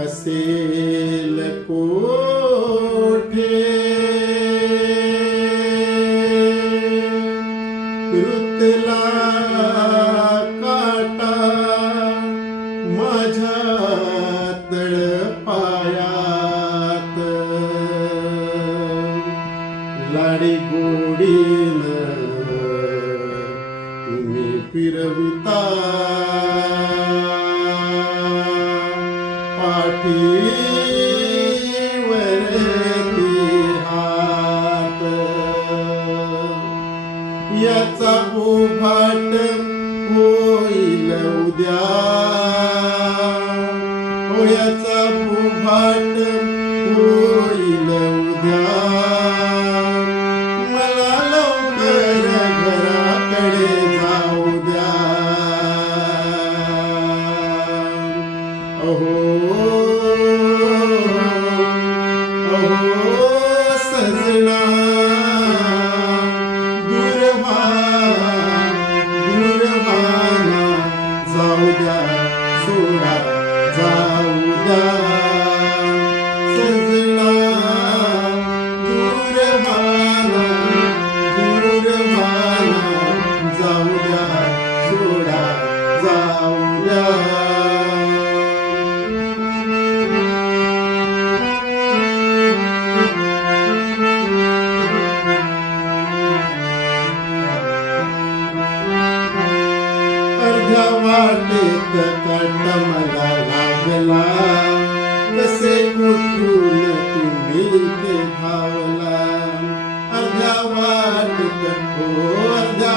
असेल कोठे रुतला काटा माझ्या तळपायात लाडी गोडीन तुम्ही फिरविता पाठीवरती हात याचा उभाट होईल उद्या याचा उभाट होईल उद्या मला लवकर घराकडे जाऊ द्या अहो सजना दुर्वाना जाऊ द्या सोडा जाऊ द्या सजना दुर्वाना जाऊ द्या सोडा जाऊ द्या वाटेत काटा मला लागला कसे कुठून तुम्ही ते धावला अर्ध्या वाटेत अर्ध्या